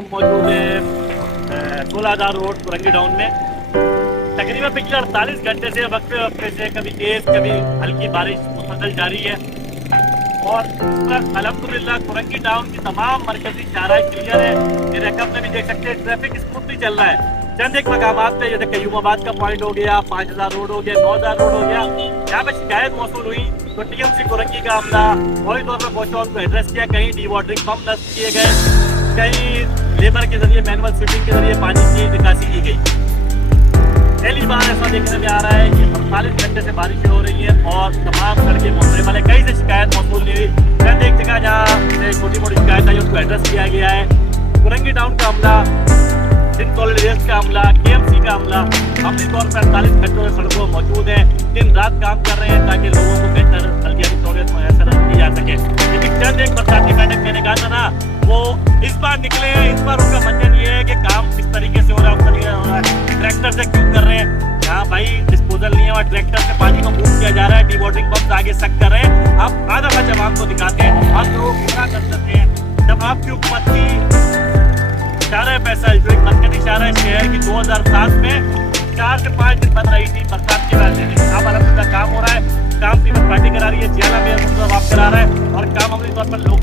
हम मौजूद हैं 16,000 रोड कुरंगी टाउन में। तकरीबन पिछले 48 घंटे से वक्फे वक्फे से कभी तेज कभी हल्की बारिश मुसलसल जारी है और अल्हम्दुलिल्लाह कुरंगी टाउन की तमाम मरकजी चाराई क्लियर है। ये रकम में भी देख सकते हैं ट्रैफिक स्मूथली चल रहा है। चंद एक मकामात पे जैसे कयूमाबाद का पॉइंट हो गया, 5,000 रोड हो गया, 9,000 रोड हो गया, यहाँ पे शिकायत मौसूल हुई तो टीएमसी कुरंगी का अमला फौरी तौर पर पहुंचा, उनको एड्रेस किया। कहीं डी वाटरिंग पंप नष्ट किए गए, कहीं लेबर के जरिए मैनुअल स्विचिंग के जरिए पानी की निकासी की गई। पहली बार ऐसा देखने में आ रहा है कि 48 घंटे से बारिश हो रही है और तमाम सड़कें मोहल्ले वाले कहीं से शिकायत मौसूल नहीं हुई। चंद एक जगह जहाँ छोटी मोटी शिकायत आई उनको एड्रेस किया गया है। कुरंगी टाउन का अमला, सिंध सॉलिड का अमला, केएमसी का अमला अमली तौर पर 48 घंटों में सड़कों में मौजूद है, दिन रात काम कर रहे हैं ताकि लोगों को बेहतर हल्की सहूलियत मैसर की जा सके। लेकिन चंद एक बरसाती मैडम मैंने कहा था ना, वो इस बार निकले हैं। इस बार उनका मंजन ये है कि काम किस तरीके से हो रहा है, उस तरीके से हो रहा है। ट्रैक्टर से क्यों कर रहे हैं, यहाँ भाई डिस्पोजल नहीं है और ट्रैक्टर से पानी को मूव किया जा रहा है। डी वाटरिंग पंप आगे सक कर रहे हैं। आप आधा सा जब आपको दिखाते हैं, आप लोग गुमराह कर सकते हैं। जब आपकी हुकूमत की इशारा पैसा जो एक मरकजी इशारा है शहर की 2007 में 4 से 5 दिन बंद रही थी बरसात की वजह से। अब अलहमदुलिल्लाह काम हो रहा है, काम की पार्टी करा रही है, जिला में वापस करा रहा है और काम अमली तौर पर लोग